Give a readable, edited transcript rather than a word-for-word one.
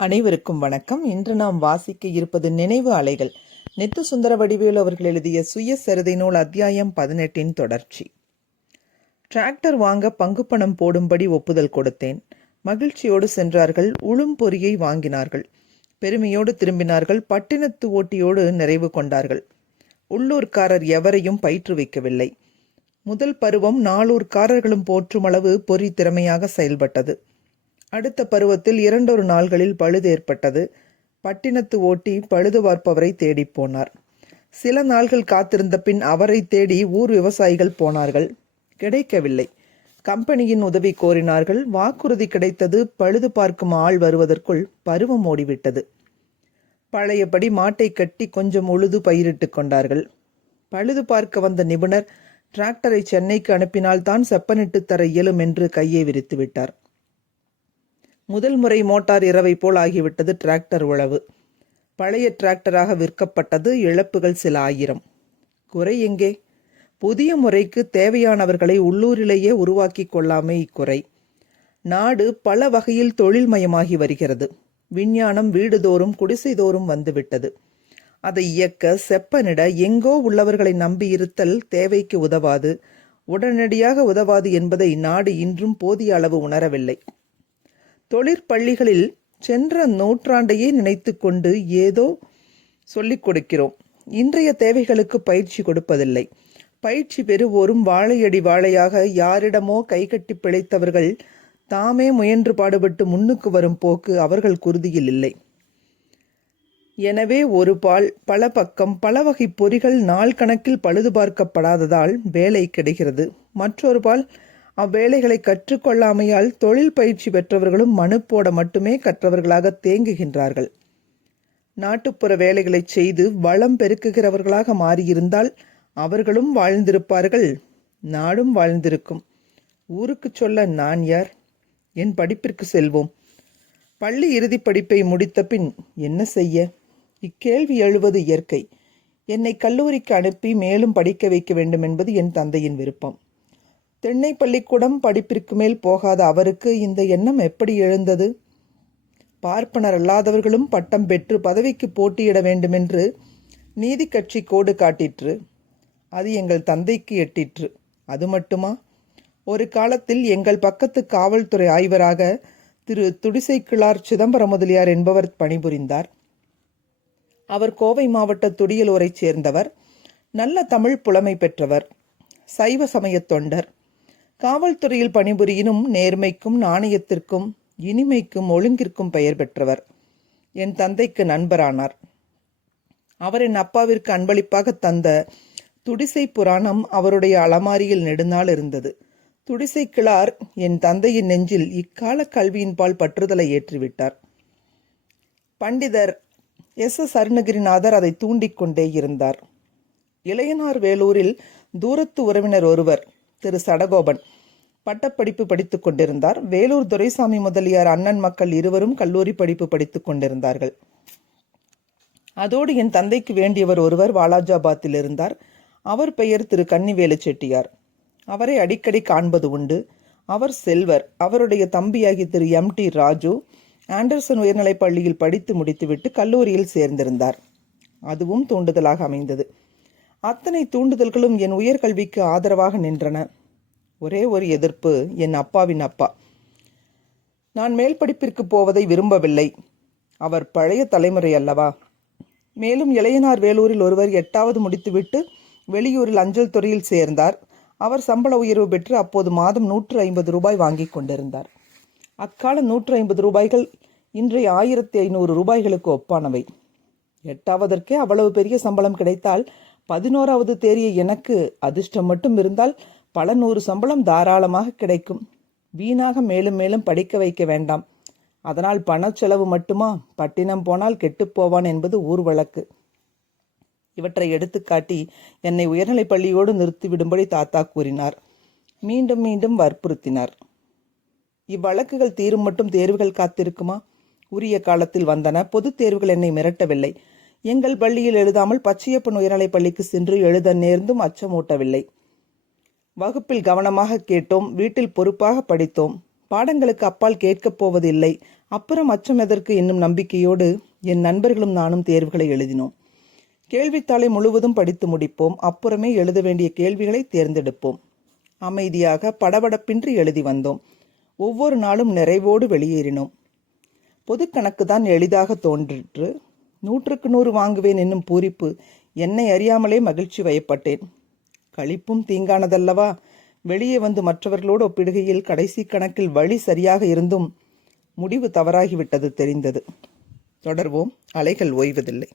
அனைவருக்கும் வணக்கம். இன்று நாம் வாசிக்க இருப்பது நினைவு அலைகள். நித்து சுந்தர வடிவேலு அவர்கள் எழுதிய சுயசரிதை நூல் அத்தியாயம் 18 தொடர்ச்சி. டிராக்டர் வாங்க பங்கு பணம் போடும்படி ஒப்புதல் கொடுத்தேன். மகிழ்ச்சியோடு சென்றார்கள். உளும் பொறியை வாங்கினார்கள். பெருமையோடு திரும்பினார்கள். பட்டினத்து ஓட்டியோடு நிறைவு கொண்டார்கள். உள்ளூர்காரர் எவரையும் பயிற்றுவிக்கவில்லை. முதல் பருவம் நாளூர்காரர்களும் போற்றும் அளவு பொறி திறமையாக செயல்பட்டது. அடுத்த பருவத்தில் 2 நாள்களில் பழுது ஏற்பட்டது. பட்டினத்து ஓட்டி பழுது பார்ப்பவரை தேடி போனார். சில நாள்கள் காத்திருந்த பின் அவரை தேடி ஊர் விவசாயிகள் போனார்கள். கிடைக்கவில்லை. கம்பெனியின் உதவி கோரினார்கள். வாக்குறுதி கிடைத்தது. பழுது பார்க்கும் ஆள் வருவதற்குள் பருவம் ஓடிவிட்டது. பழையபடி மாட்டை கட்டி கொஞ்சம் உழுது பயிரிட்டு கொண்டார்கள். பழுது பார்க்க வந்த நிபுணர் டிராக்டரை சென்னைக்கு அனுப்பினால்தான் செப்பனிட்டு தர இயலும் என்று கையை விரித்து விட்டார். முதல் முறை மோட்டார் இரவை போல் ஆகிவிட்டது. டிராக்டர் உழவு பழைய டிராக்டராக விற்கப்பட்டது. இழப்புகள் சில ஆயிரம். குறை எங்கே? புதிய முறைக்கு தேவையானவர்களை உள்ளூரிலேயே உருவாக்கி கொள்ளாமே இக்குறை. நாடு பல வகையில் தொழில்மயமாகி வருகிறது. விஞ்ஞானம் வீடுதோறும் குடிசைதோறும் வந்துவிட்டது. அதை இயக்க செப்பனிட எங்கோ உள்ளவர்களை நம்பியிருத்தல் தேவைக்கு உதவாது, உடனடியாக உதவாது என்பதை நாடு இன்றும் போதிய அளவு உணரவில்லை. தொழிற்பள்ளிகளில் சென்ற நூற்றாண்டையே நினைத்து கொண்டு ஏதோ சொல்லிக் கொடுக்கிறோம். இன்றைய தேவைகளுக்கு பயிற்சி கொடுப்பதில்லை. பயிற்சி பெறுவோரும் வாழையடி வாழையாக யாரிடமோ கைகட்டி பிழைத்தவர்கள் தாமே முயன்று பாடுபட்டு முன்னுக்கு வரும் போக்கு அவர்கள் குருதியில் இல்லை. எனவே ஒரு பால் பல பக்கம் பல வகை பொறிகள் நாள் கணக்கில் பழுது பார்க்கப்படாததால் வேலை கிடைக்கிறது. மற்றொரு பால் அவ்வேளைகளை கற்றுக்கொள்ளாமையால் தொழில் பயிற்சி பெற்றவர்களும் மனு போட மட்டுமே கற்றவர்களாக தேங்குகின்றார்கள். நாட்டுப்புற வேலைகளை செய்து வளம் பெருக்குகிறவர்களாக மாறியிருந்தால் அவர்களும் வாழ்ந்திருப்பார்கள், நாடும் வாழ்ந்திருக்கும். ஊருக்கு சொல்ல நான் யார்? என் படிப்பிற்கு செல்வோம். பள்ளி இறுதி படிப்பை முடித்த பின் என்ன செய்ய? இக்கேள்வி எழுவது இயற்கை. என்னை கல்லூரிக்கு அனுப்பி மேலும் படிக்க வைக்க வேண்டும் என்பது என் தந்தையின் விருப்பம். தென்னை பள்ளிக்கூடம் படிப்பிற்கு மேல் போகாத அவருக்கு இந்த எண்ணம் எப்படி எழுந்தது? பார்ப்பனர் அல்லாதவர்களும் பட்டம் பெற்று பதவிக்கு போட்டியிட வேண்டுமென்று நீதி கட்சி கோடு காட்டிற்று. அது எங்கள் தந்தைக்கு எட்டிற்று. அது மட்டுமா? ஒரு காலத்தில் எங்கள் பக்கத்து காவல்துறை ஆய்வராக திரு துடிசைக்கிழார் சிதம்பர முதலியார் என்பவர் பணிபுரிந்தார். அவர் கோவை மாவட்ட துடியலூரை சேர்ந்தவர். நல்ல தமிழ் புலமை பெற்றவர். சைவ சமய தொண்டர். காவல்துறையில் பணிபுரியினும் நேர்மைக்கும் நாணயத்திற்கும் இனிமைக்கும் ஒழுங்கிற்கும் பெயர் பெற்றவர். என் தந்தைக்கு நண்பரானார். அவர் என் அப்பாவிற்கு அன்பளிப்பாக தந்த துடிசை புராணம் அவருடைய அலமாரியில் நெடுநாள் இருந்தது. துடிசை கிழார் என் தந்தையின் நெஞ்சில் இக்கால கல்வியின்பால் பற்றுதலை ஏற்றிவிட்டார். பண்டிதர் எஸ். அருணகிரிநாதர் அதை தூண்டிக்கொண்டே இருந்தார். இளையனார் வேலூரில் தூரத்து உறவினர் ஒருவர் திரு சடகோபன் பட்டப்படிப்பு படித்துக் கொண்டிருந்தார். வேலூர் துரைசாமி முதலியார் அண்ணன் மக்கள் இருவரும் கல்லூரி படிப்பு படித்துக் கொண்டிருந்தார்கள். அதோடு என் தந்தைக்கு வேண்டியவர் ஒருவர் வாலாஜாபாத்தில் இருந்தார். அவர் பெயர் திரு கன்னிவேலு செட்டியார். அவரை அடிக்கடி காண்பது உண்டு. அவர் செல்வர். அவருடைய தம்பியாகி திரு M.T. ராஜு ஆண்டர்சன் உயர்நிலைப் பள்ளியில் படித்து முடித்துவிட்டு கல்லூரியில் சேர்ந்திருந்தார். அதுவும் தூண்டுதலாக அமைந்தது. அத்தனை தூண்டுதல்களும் என் உயர்கல்விக்கு ஆதரவாக நின்றன. ஒரே ஒரு எதிர்ப்பு, என் அப்பாவின் அப்பா. நான் மேல் படிப்பிற்கு போவதை விரும்பவில்லை. அவர் பழைய தலைமுறை அல்லவா. மேலும் இளையனார் வேலூரில் ஒருவர் 8வது முடித்துவிட்டு வெளியூரில் அஞ்சல் துறையில் சேர்ந்தார். அவர் சம்பள உயர்வு பெற்று அப்போது மாதம் 150 ரூபாய் வாங்கி கொண்டிருந்தார். அக்கால 150 ரூபாய்கள் இன்றைய 1500 ரூபாய்களுக்கு ஒப்பானவை. 8வதற்கே அவ்வளவு பெரிய சம்பளம் கிடைத்தால் 11வது தேறிய எனக்கு அதிர்ஷ்டம் மட்டும் இருந்தால் பல 100 சம்பளம் தாராளமாக கிடைக்கும். வீணாக மேலும் மேலும் படிக்க வைக்க வேண்டாம். அதனால் பணச்செலவு மட்டுமா? பட்டினம் போனால் கெட்டுப்போவான் என்பது ஊர் வழக்கு. இவற்றை எடுத்துக்காட்டி என்னை உயர்நிலைப் பள்ளியோடு நிறுத்திவிடும்படி தாத்தா கூறினார். மீண்டும் மீண்டும் வற்புறுத்தினார். இவ்வழக்குகள் தீரும் மட்டும் தேர்வுகள் காத்திருக்குமா? உரிய காலத்தில் வந்தன. பொது தேர்வுகள் என்னை மிரட்டவில்லை. எங்கள் பள்ளியில் எழுதாமல் பச்சையப்பன் உயர்நிலைப் பள்ளிக்கு சென்று எழுத நேர்ந்தும் அச்சமூட்டவில்லை. வகுப்பில் கவனமாக கேட்டோம். வீட்டில் பொறுப்பாக படித்தோம். பாடங்களுக்கு அப்பால் கேட்கப் போவதில்லை. அப்புறம் அச்சம் எதற்கு என்னும் நம்பிக்கையோடு என் நண்பர்களும் நானும் தேர்வுகளை எழுதினோம். கேள்வித்தாளை முழுவதும் படித்து முடிப்போம். அப்புறமே எழுத வேண்டிய கேள்விகளை தேர்ந்தெடுப்போம். அமைதியாக படபடப்பின்றி எழுதி வந்தோம். ஒவ்வொரு நாளும் நிறைவோடு வெளியேறினோம். பொது கணக்கு தான் எளிதாக தோன்றிற்று. 100க்கு 100 வாங்குவேன் என்னும் பூரிப்பு என்னை அறியாமலே மகிழ்ச்சி வயப்பட்டேன். களிப்பும் தீங்கானதல்லவா? வெளியே வந்து மற்றவர்களோடு ஒப்பிடுகையில் கடைசி கணக்கில் வழி சரியாக இருந்தும் முடிவு தவறாகிவிட்டது தெரிந்தது. தொடர்வோம். அலைகள் ஓய்வதில்லை.